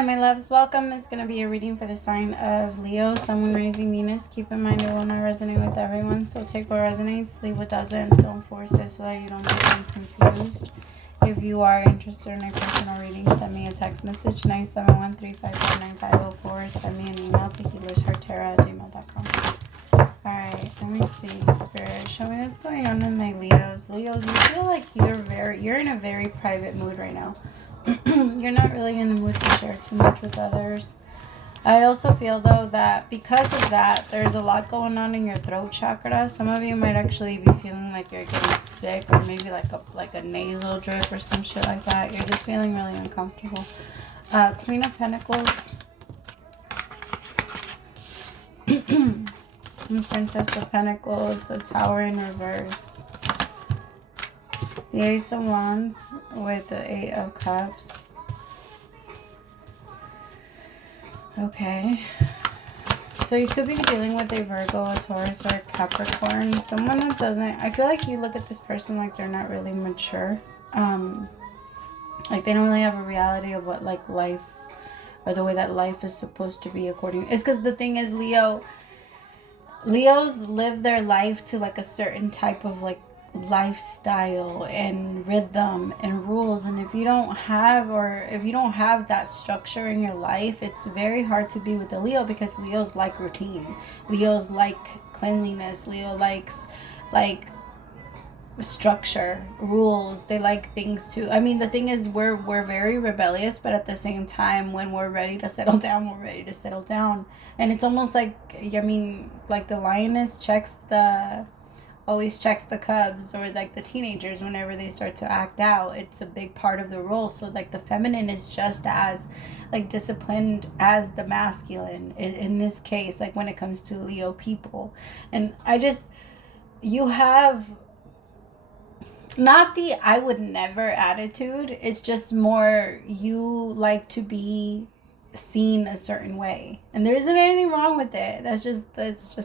Hi, my loves. Welcome. It's going to be a reading for the sign of Leo, Sun, Moon, Rising, Venus. Keep in mind it will not resonate with everyone, so take what resonates, leave what doesn't. Don't force it so that you don't become confused. If you are interested in a personal reading, send me a text message, 971-354-9504. Send me an email to HealersHeartTarot@gmail.com. Alright, let me see. Spirit, show me what's going on in my Leos. Leos, you feel like you're in a very private mood right now. You're not really in the mood to share too much with others. I also feel, though, that because of that, there's a lot going on in your throat chakra. Some of you might actually be feeling like you're getting sick, or maybe like a nasal drip or some shit like that. You're just feeling really uncomfortable. Queen of Pentacles. Princess of Pentacles, the Tower in reverse. The Ace of Wands with the Eight of Cups. Okay. So you could be dealing with a Virgo, a Taurus, or a Capricorn. Someone that doesn't... I feel like you look at this person like they're not really mature. Like they don't really have a reality of what like life... or the way that life is supposed to be according... It's because the thing is, Leos live their life to like a certain type of like lifestyle and rhythm and rules, and if you don't have that structure in your life, it's very hard to be with a Leo, because Leos like routine, Leos like cleanliness, Leo likes like structure, rules. They like things too. I mean, the thing is, we're very rebellious, but at the same time, when we're ready to settle down, we're ready to settle down. And it's almost like, I mean, like the lioness always checks the cubs, or like the teenagers whenever they start to act out. It's a big part of the role. So like the feminine is just as like disciplined as the masculine in this case, like when it comes to Leo people. And you have not the I would never attitude. It's just more you like to be seen a certain way, and there isn't anything wrong with it. That's just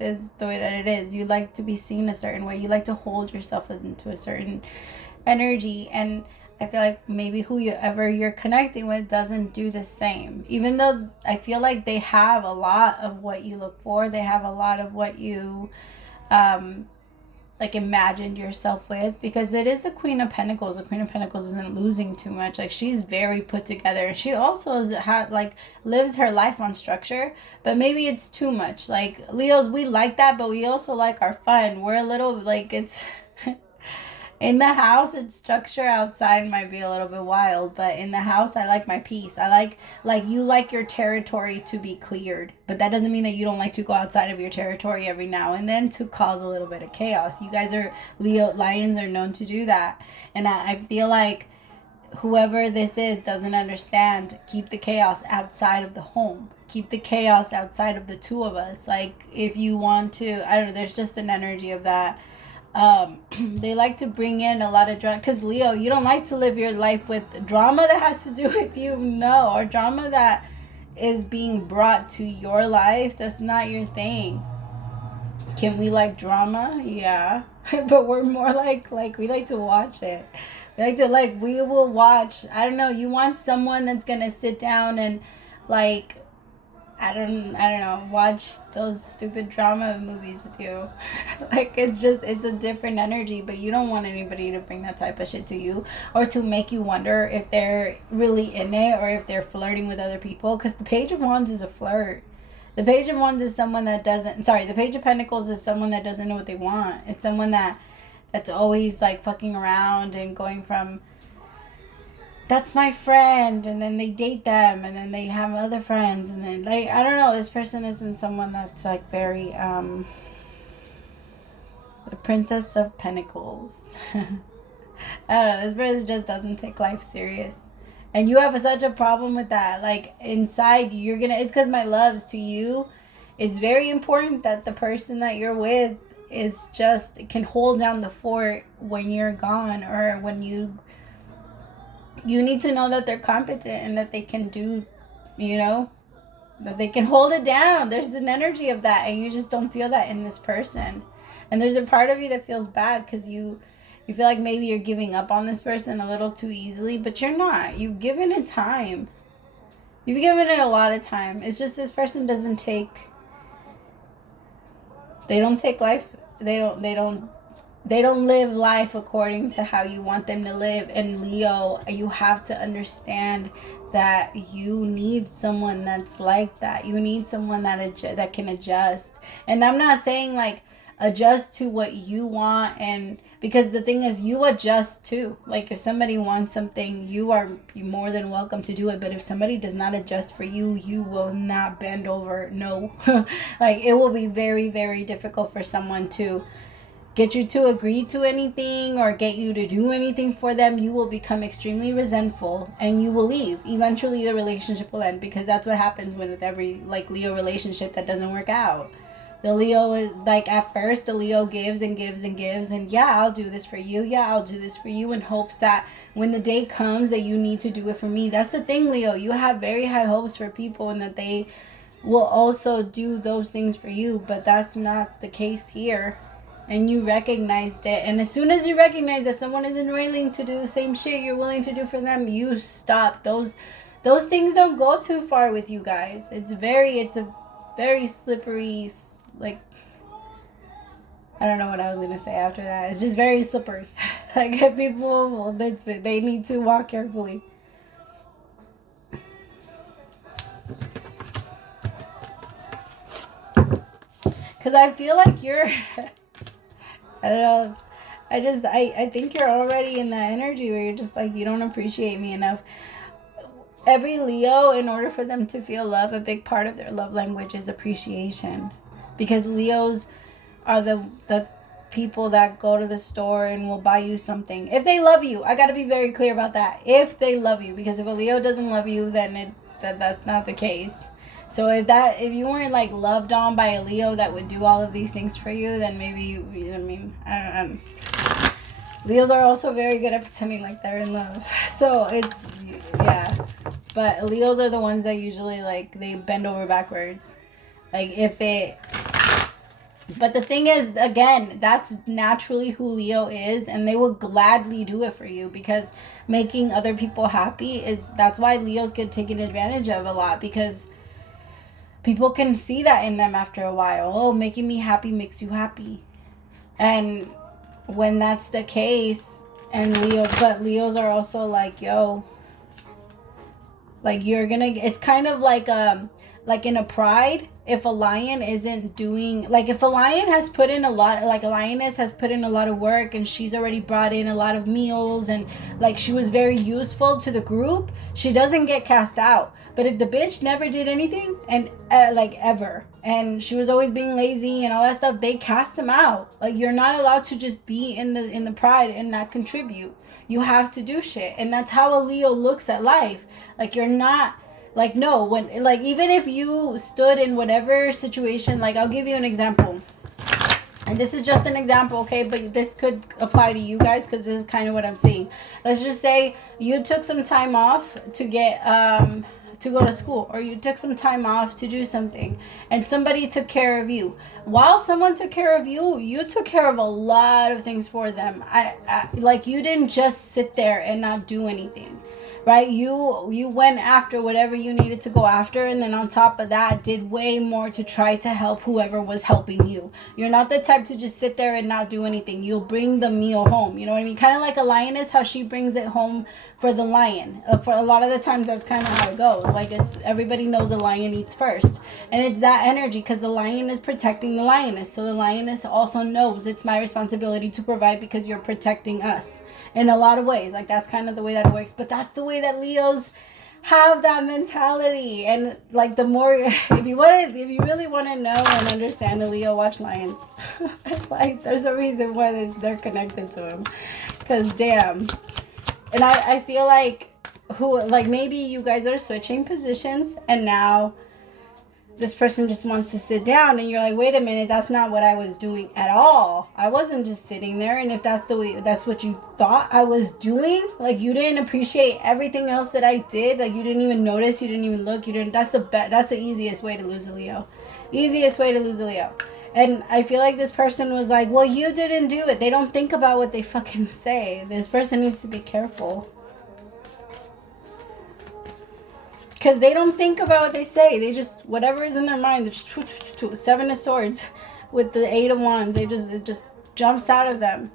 is the way that it is. You like to be seen a certain way. You like to hold yourself into a certain energy, and I feel like maybe whoever you're connecting with doesn't do the same, even though I feel like they have a lot of what you look for. They have a lot of what you like imagined yourself with, because it is a Queen of Pentacles. The Queen of Pentacles isn't losing too much. Like, she's very put together. She also lives her life on structure, but maybe it's too much. Like, Leos, we like that, but we also like our fun. We're a little like, it's in the house, it's structure. Outside might be a little bit wild, but in the house, I like my peace. I like you like your territory to be cleared, but that doesn't mean that you don't like to go outside of your territory every now and then to cause a little bit of chaos. You guys are lions are known to do that, and I feel like whoever this is doesn't understand. Keep the chaos outside of the home. Keep the chaos outside of the two of us. Like, if you want to, I don't know, there's just an energy of that. They like to bring in a lot of drama, because Leo, you don't like to live your life with drama that has to do with you, no, or drama that is being brought to your life. That's not your thing. Can we like drama? Yeah. But we're more like we like to watch it. We will watch, I don't know, you want someone that's gonna sit down and like, I don't know, watch those stupid drama movies with you. Like, it's a different energy, but you don't want anybody to bring that type of shit to you, or to make you wonder if they're really in it, or if they're flirting with other people, because the Page of Wands is a flirt. The Page of Wands is someone that the Page of Pentacles is someone that doesn't know what they want. It's someone that's always like fucking around and going from, that's my friend, and then they date them, and then they have other friends, and then like, I don't know, this person isn't someone that's like very the Princess of Pentacles. I don't know, this person just doesn't take life serious, and you have such a problem with that. Like, inside it's because, my loves, to you, it's very important that the person that you're with is just can hold down the fort when you're gone, or when you need to know that they're competent and that they can do, that they can hold it down. There's an energy of that, and you just don't feel that in this person. And there's a part of you that feels bad, because you feel like maybe you're giving up on this person a little too easily, but you're not. You've given it time. You've given it a lot of time. It's just this person doesn't take... They don't take life... They don't live life according to how you want them to live. And Leo, you have to understand that you need someone that's like that. You need someone that can adjust. And I'm not saying like adjust to what you want, and because the thing is, you adjust too. Like if somebody wants something, you're more than welcome to do it. But if somebody does not adjust for you, you will not bend over. No. Like it will be very, very difficult for someone to get you to agree to anything or get you to do anything for them. You will become extremely resentful and you will leave. Eventually the relationship will end, because that's what happens with every like Leo relationship that doesn't work out. The Leo is like, at first the Leo gives and gives and gives, and yeah, I'll do this for you, yeah, I'll do this for you, in hopes that when the day comes that you need to do it for me. That's the thing, Leo. You have very high hopes for people and that they will also do those things for you, but that's not the case here. And you recognized it. And as soon as you recognize that someone isn't willing to do the same shit you're willing to do for them, you stop. Those things don't go too far with you guys. It's a very slippery, like, I don't know what I was gonna say after that. It's just very slippery. Like people, they need to walk carefully. Because I feel like you're... I don't know. I think you're already in that energy where you're just like, you don't appreciate me enough. Every Leo, in order for them to feel love, a big part of their love language is appreciation. Because Leos are the people that go to the store and will buy you something. If they love you, I got to be very clear about that. If they love you. Because if a Leo doesn't love you, then that's not the case. So if you weren't like loved on by a Leo that would do all of these things for you, then maybe Leos are also very good at pretending like they're in love. So yeah. But Leos are the ones that usually like they bend over backwards. But the thing is, again, that's naturally who Leo is, and they will gladly do it for you, because making other people happy that's why Leos get taken advantage of a lot, because people can see that in them after a while. Oh, making me happy makes you happy. And when that's the case, but Leos are also like, yo, like it's kind of like in a pride, if a lion isn't doing, like if a lion has put in a lot, like a lioness has put in a lot of work and she's already brought in a lot of meals and like she was very useful to the group, she doesn't get cast out. But if the bitch never did anything and like ever, and she was always being lazy and all that stuff, they cast them out. Like you're not allowed to just be in the pride and not contribute. You have to do shit. And that's how a Leo looks at life. Like you're not, like, no, when, like, even if you stood in whatever situation, like, I'll give you an example. And this is just an example, okay? But this could apply to you guys, because this is kind of what I'm seeing. Let's just say you took some time off to get, to go to school, or you took some time off to do something, and somebody took care of you. While someone took care of you, you took care of a lot of things for them. Like, you didn't just sit there and not do anything. Right? You went after whatever you needed to go after, and then on top of that did way more to try to help whoever was helping you. You're not the type to just sit there and not do anything. You'll bring the meal home. You know what I mean? Kind of like a lioness, how she brings it home for the lion. For a lot of the times, that's kind of how it goes. Like, everybody knows the lion eats first. And it's that energy, because the lion is protecting the lioness. So the lioness also knows it's my responsibility to provide because you're protecting us. In a lot of ways, like that's kind of the way that it works. But that's the way that Leos have that mentality. And like the more, if you really want to know and understand a Leo, watch Lions. Like there's a reason why they're connected to him. Because damn. And I feel like maybe you guys are switching positions, and now this person just wants to sit down, and you're like, wait a minute, that's not what I was doing at all. I wasn't just sitting there. And if that's what you thought I was doing, like you didn't appreciate everything else that I did, like you didn't even notice, you didn't even look, that's the easiest way to lose a Leo. Easiest way to lose a Leo. And I feel like this person was like, well, you didn't do it. They don't think about what they fucking say. This person needs to be careful. because they don't think about what they say. They just, whatever is in their mind, they just, Seven of Swords with the Eight of Wands. It just jumps out of them.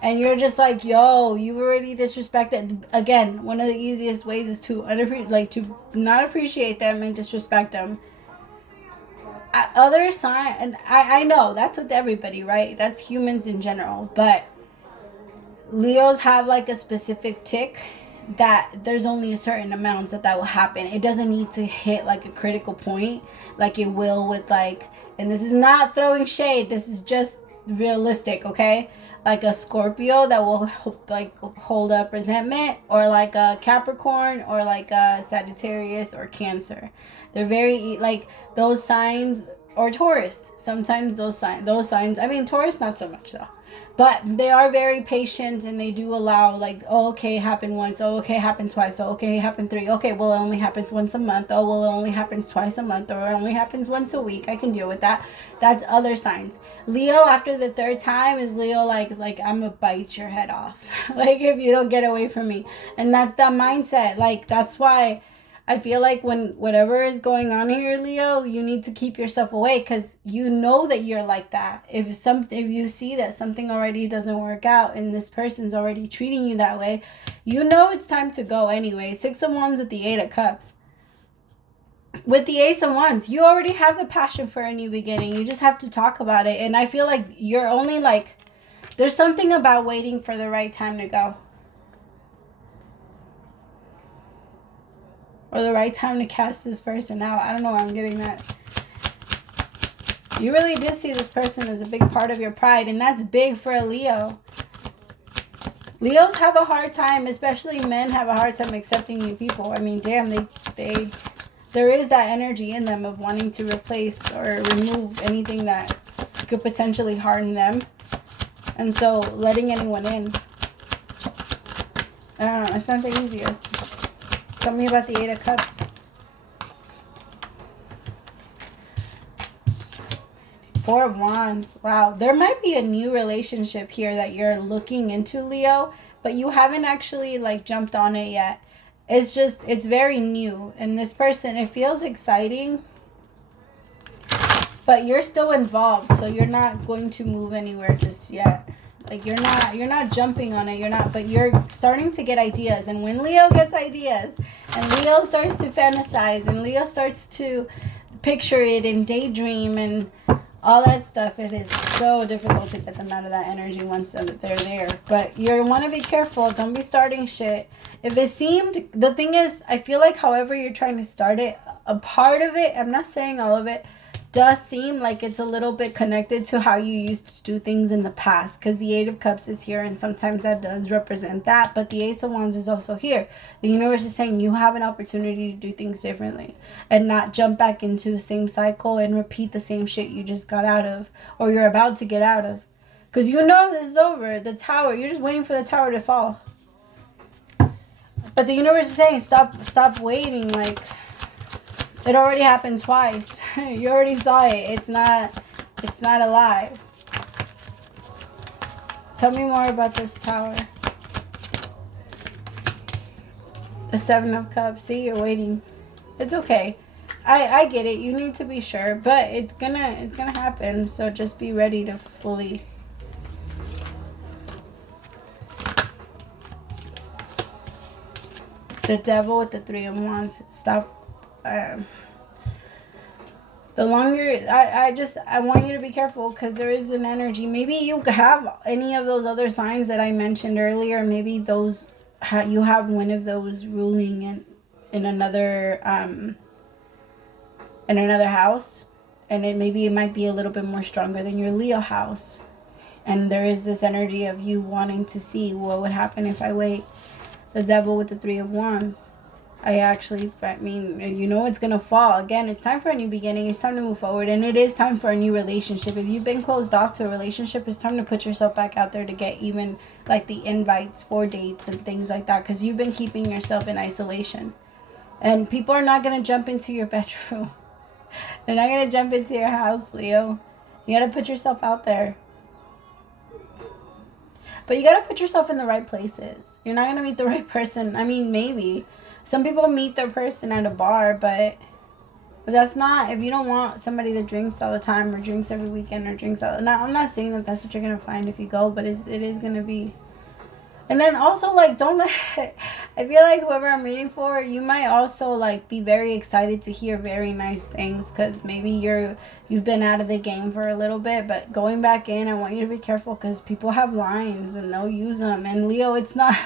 And you're just like, yo, you already disrespected. Again, one of the easiest ways is to to not appreciate them and disrespect them. Other sign, and I know that's with everybody, right? That's humans in general. But Leos have like a specific tick that there's only a certain amounts that will happen. It doesn't need to hit like a critical point like it will with like, and this is not throwing shade. This is just realistic, okay? Like a Scorpio that will like hold up resentment, or like a Capricorn, or like a Sagittarius or Cancer. They're very like those signs, or Taurus. Sometimes those signs. I mean, Taurus not so much though. But they are very patient, and they do allow like, oh, okay, it happened once. Oh, okay, it happened twice. Oh, okay, it happened three. Okay, well, it only happens once a month. Oh, well, it only happens twice a month, or it only happens once a week. I can deal with that. That's other signs. Leo, after the third time, is Leo like I'm gonna bite your head off. Like, if you don't get away from me. And that's that mindset. Like, that's why I feel like when whatever is going on here, Leo, you need to keep yourself away, because you know that you're like that. If you see that something already doesn't work out and this person's already treating you that way, you know it's time to go anyway. Six of Wands with the Eight of Cups. With the Ace of Wands, you already have the passion for a new beginning. You just have to talk about it. And I feel like you're only like, there's something about waiting for the right time to go. Or the right time to cast this person out. I don't know why I'm getting that. You really did see this person as a big part of your pride. And that's big for a Leo. Leos have a hard time, especially men have a hard time accepting new people. I mean, damn, there is that energy in them of wanting to replace or remove anything that could potentially harm them. And so letting anyone in, I don't know, it's not the easiest. Tell me about the Eight of Cups. Four of Wands. Wow. There might be a new relationship here that you're looking into, Leo, but you haven't actually like jumped on it yet. It's just, it's very new. And this person, it feels exciting, but you're still involved. So you're not going to move anywhere just yet. Like you're not jumping on it. But you're starting to get ideas. And when Leo gets ideas, and Leo starts to fantasize, and Leo starts to picture it and daydream and all that stuff, it is so difficult to get them out of that energy once they're there. But you want to be careful. Don't be starting shit. If it seemed, the thing is, I feel like however you're trying to start it, a part of it, I'm not saying all of it, does seem like it's a little bit connected to how you used to do things in the past, because the Eight of Cups is here, and sometimes that does represent that. But the Ace of Wands is also here. The universe is saying you have an opportunity to do things differently and not jump back into the same cycle and repeat the same shit you just got out of, or you're about to get out of, because you know this is over. The tower, you're just waiting for the tower to fall. But the universe is saying stop waiting. Like, it already happened twice. You already saw it. It's not alive. Tell me more about this tower. The Seven of Cups. See, you're waiting. It's okay. I get it. You need to be sure, but it's gonna happen. So just be ready to fully. The Devil with the Three of Wands. Stop. The longer I want you to be careful, because there is an energy. Maybe you have any of those other signs that I mentioned earlier. Maybe those you have one of those ruling in another house, and it might be a little bit more stronger than your Leo house. And there is this energy of you wanting to see what would happen if I wait. The Devil with the Three of Wands. I mean, you know it's going to fall. Again, it's time for a new beginning. It's time to move forward. And it is time for a new relationship. If you've been closed off to a relationship, it's time to put yourself back out there to get even like the invites for dates and things like that. Because you've been keeping yourself in isolation. And people are not going to jump into your bedroom. They're not going to jump into your house, Leo. You got to put yourself out there. But you got to put yourself in the right places. You're not going to meet the right person. I mean, maybe. Some people meet their person at a bar, but that's not, if you don't want somebody that drinks all the time or drinks every weekend or drinks all, now I'm not saying that that's what you're gonna find if you go, but it is gonna be. And then also, like, don't let, I feel like whoever I'm reading for, you might also, like, be very excited to hear very nice things, because maybe you've been out of the game for a little bit, but going back in, I want you to be careful, because people have lines and they'll use them. And Leo, it's not,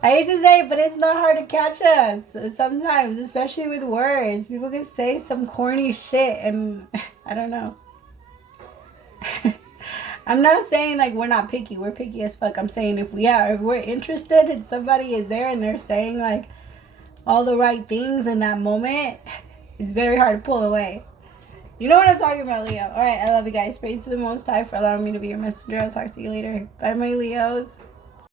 I hate to say it, but it's not hard to catch us sometimes, especially with words. People can say some corny shit, and I don't know. I'm not saying like we're not picky. We're picky as fuck. I'm saying if we're interested and somebody is there and they're saying like all the right things in that moment, it's very hard to pull away. You know what I'm talking about, Leo. All right, I love you guys. Praise to the Most High for allowing me to be your messenger. I'll talk to you later. Bye, my Leos.